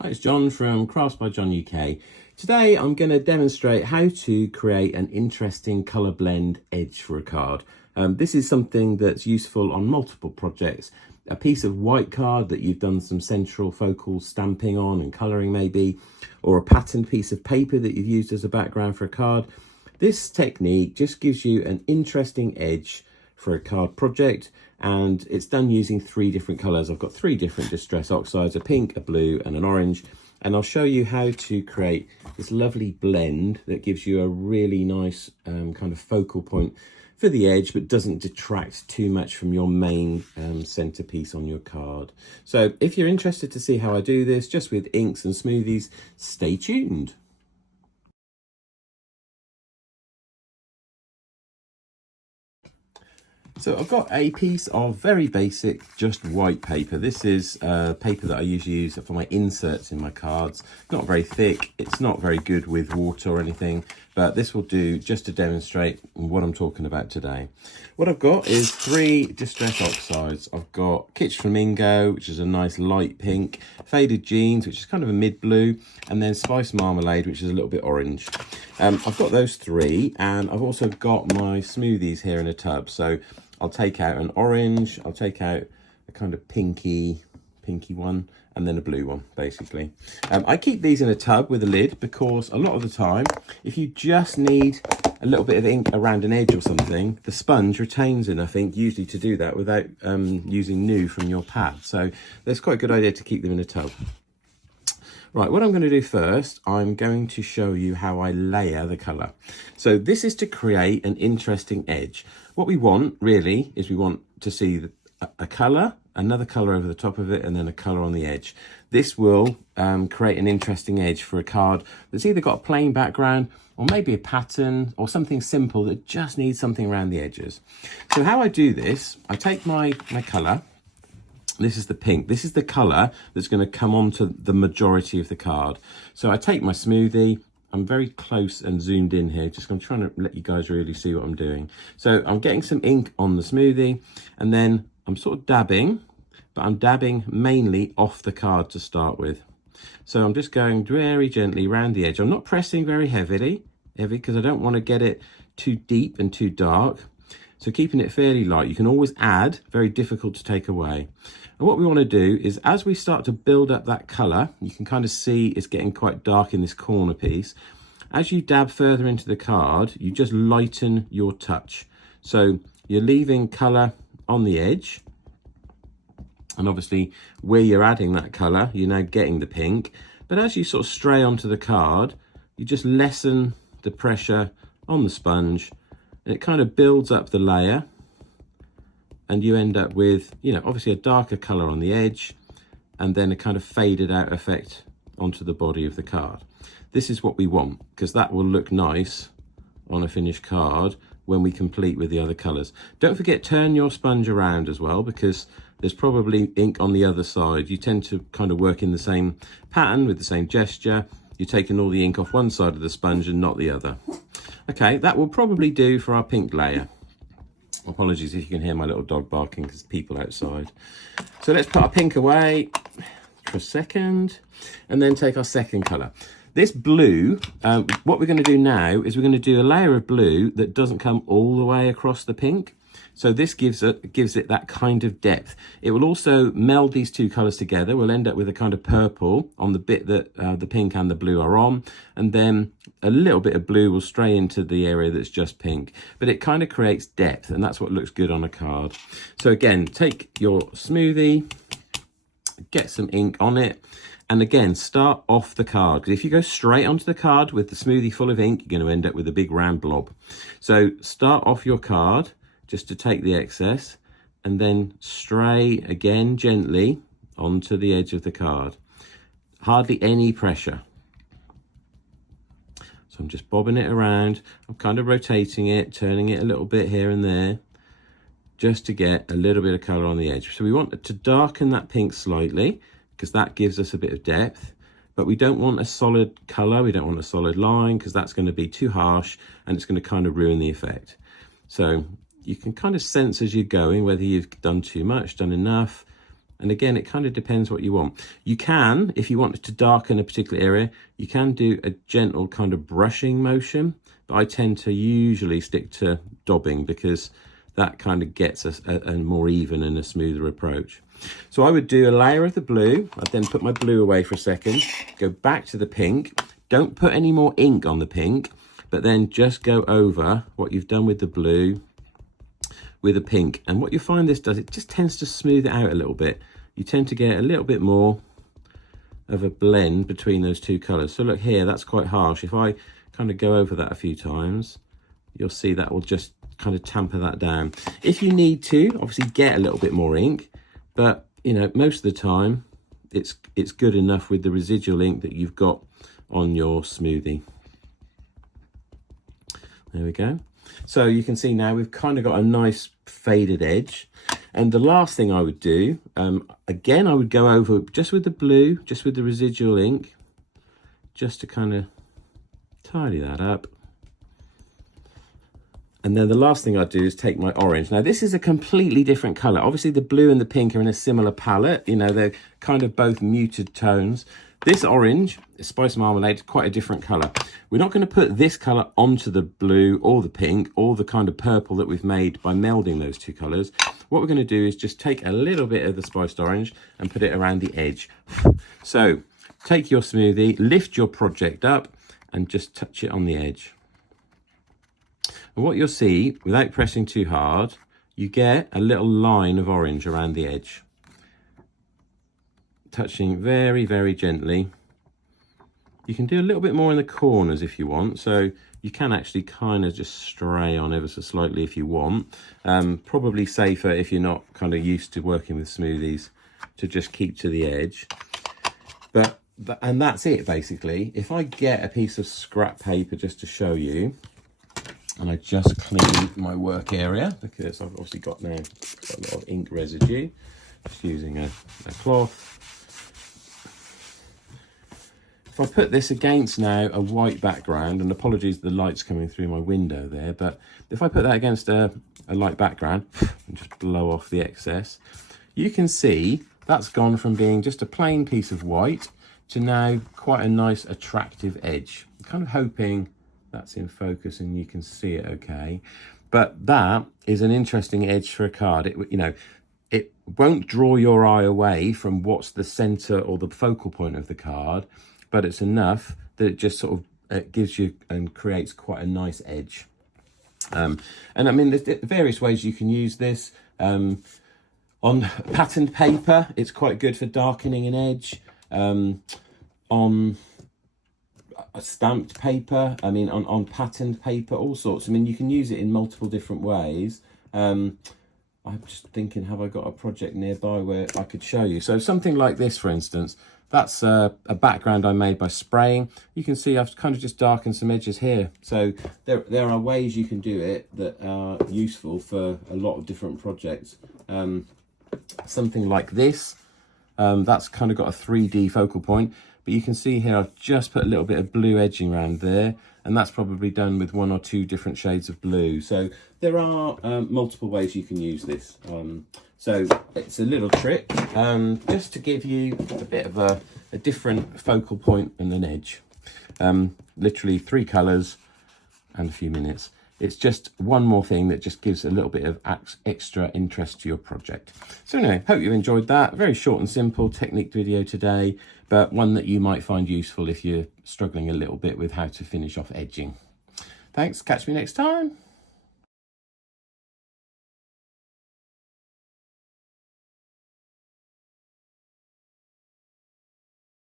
Hi, it's John from Crafts by John UK. Today I'm going to demonstrate how to create an interesting colour blend edge for a card. This is something that's useful on multiple projects. A piece of white card that you've done some central focal stamping on and colouring maybe, or a patterned piece of paper that you've used as a background for a card. This technique just gives you an interesting edge for a card project, and it's done using 3 different colours. I've got 3 different Distress Oxides, a pink, a blue and an orange, and I'll show you how to create this lovely blend that gives you a really nice kind of focal point for the edge, but doesn't detract too much from your main centerpiece on your card. So if you're interested to see how I do this just with inks and smoothies, stay tuned. So I've got a piece of very basic, just white paper. This is paper that I usually use for my inserts in my cards. Not very thick, it's not very good with water or anything, but this will do just to demonstrate what I'm talking about today. What I've got is 3 Distress Oxides. I've got Kitsch Flamingo, which is a nice light pink, Faded Jeans, which is kind of a mid-blue, and then Spice Marmalade, which is a little bit orange. I've got those 3, and I've also got my smoothies here in a tub. So I'll take out an orange, I'll take out a kind of pinky one, and then a blue one, basically. I keep these in a tub with a lid because a lot of the time, if you just need a little bit of ink around an edge or something, the sponge retains enough ink usually to do that without using new from your pad. So that's quite a good idea to keep them in a tub. Right, what I'm going to do first, I'm going to show you how I layer the colour. So this is to create an interesting edge. What we want really is we want to see a colour, another colour over the top of it, and then a colour on the edge. This will create an interesting edge for a card that's either got a plain background or maybe a pattern or something simple that just needs something around the edges. So how I do this, I take my colour. This is the pink. This is the colour that's going to come onto the majority of the card. So I take my smoothie. I'm very close and zoomed in here. I'm trying to let you guys really see what I'm doing. So I'm getting some ink on the smoothie, and then I'm sort of dabbing, but I'm dabbing mainly off the card to start with. So I'm just going very gently around the edge. I'm not pressing very heavy because I don't want to get it too deep and too dark. So keeping it fairly light. You can always add, very difficult to take away. And what we want to do is, as we start to build up that colour, you can kind of see it's getting quite dark in this corner piece. As you dab further into the card, you just lighten your touch. So you're leaving colour on the edge. And obviously where you're adding that colour, you're now getting the pink. But as you sort of stray onto the card, you just lessen the pressure on the sponge. And it kind of builds up the layer, and you end up with, obviously a darker colour on the edge, and then a kind of faded out effect onto the body of the card. This is what we want, because that will look nice on a finished card when we complete with the other colours. Don't forget, turn your sponge around as well, because there's probably ink on the other side. You tend to kind of work in the same pattern with the same gesture. You're taking all the ink off one side of the sponge and not the other. Okay, that will probably do for our pink layer. Apologies if you can hear my little dog barking because people outside. So let's put our pink away for a second, and then take our second colour. This blue, what we're going to do now is we're going to do a layer of blue that doesn't come all the way across the pink. So this gives it that kind of depth. It will also meld these 2 colours together. We'll end up with a kind of purple on the bit that the pink and the blue are on, and then a little bit of blue will stray into the area that's just pink. But it kind of creates depth, and that's what looks good on a card. So again, take your smoothie, get some ink on it, and again, start off the card. Because if you go straight onto the card with the smoothie full of ink, you're going to end up with a big round blob. So start off your card just to take the excess, and then stray again gently onto the edge of the card. Hardly any pressure. So I'm just bobbing it around. I'm kind of rotating it, turning it a little bit here and there, just to get a little bit of colour on the edge. So we want to darken that pink slightly, because that gives us a bit of depth. But we don't want a solid colour, we don't want a solid line, because that's going to be too harsh and it's going to kind of ruin the effect. So you can kind of sense as you're going whether you've done too much, done enough. And again, it kind of depends what you want. You can, if you want to darken a particular area, you can do a gentle kind of brushing motion, but I tend to usually stick to daubing because that kind of gets a more even and a smoother approach. So I would do a layer of the blue. I'd then put my blue away for a second, go back to the pink. Don't put any more ink on the pink, but then just go over what you've done with the blue with a pink. And what you find this does, it just tends to smooth it out a little bit. You tend to get a little bit more of a blend between those two colours. So look here, that's quite harsh. If I kind of go over that a few times, you'll see that will just kind of tamper that down. If you need to, obviously get a little bit more ink, but you know, most of the time it's good enough with the residual ink that you've got on your smoothie. There we go. So you can see now we've kind of got a nice faded edge. And the last thing I would do, again, I would go over just with the blue, just with the residual ink, just to kind of tidy that up. And then the last thing I do is take my orange. Now this is a completely different color. Obviously the blue and the pink are in a similar palette. You know, they're kind of both muted tones. This orange, spice marmalade, is quite a different color. We're not going to put this color onto the blue or the pink or the kind of purple that we've made by melding those two colors. What we're going to do is just take a little bit of the spiced orange and put it around the edge. So take your smoothie, lift your project up and just touch it on the edge. And what you'll see, without pressing too hard, you get a little line of orange around the edge. Touching very, very gently. You can do a little bit more in the corners if you want, so you can actually kind of just stray on ever so slightly if you want. Probably safer if you're not kind of used to working with smoothies to just keep to the edge. And that's it basically. If I get a piece of scrap paper just to show you, and I just clean my work area because I've obviously got now a lot of ink residue. Just using a cloth. If I put this against now a white background, and apologies the light's coming through my window there, but if I put that against a light background and just blow off the excess, you can see that's gone from being just a plain piece of white to now quite a nice attractive edge. I'm kind of hoping that's in focus and you can see it okay. But that is an interesting edge for a card. It won't draw your eye away from what's the center or the focal point of the card, but it's enough that it just sort of gives you and creates quite a nice edge. And I mean, there's various ways you can use this. On patterned paper, it's quite good for darkening an edge. On stamped paper, I mean, on patterned paper, all sorts. I mean, you can use it in multiple different ways. I'm just thinking, have I got a project nearby where I could show you? So something like this, for instance, that's a background I made by spraying. You can see I've kind of just darkened some edges here. So there are ways you can do it that are useful for a lot of different projects. Something like this, that's kind of got a 3D focal point. But you can see here I've just put a little bit of blue edging around there, and that's probably done with 1 or 2 different shades of blue. So there are multiple ways you can use this. So it's a little trick just to give you a bit of a different focal point and an edge. Literally 3 colours and a few minutes. It's just one more thing that just gives a little bit of extra interest to your project. So anyway, hope you enjoyed that. Very short and simple technique video today, but one that you might find useful if you're struggling a little bit with how to finish off edging. Thanks, catch me next time.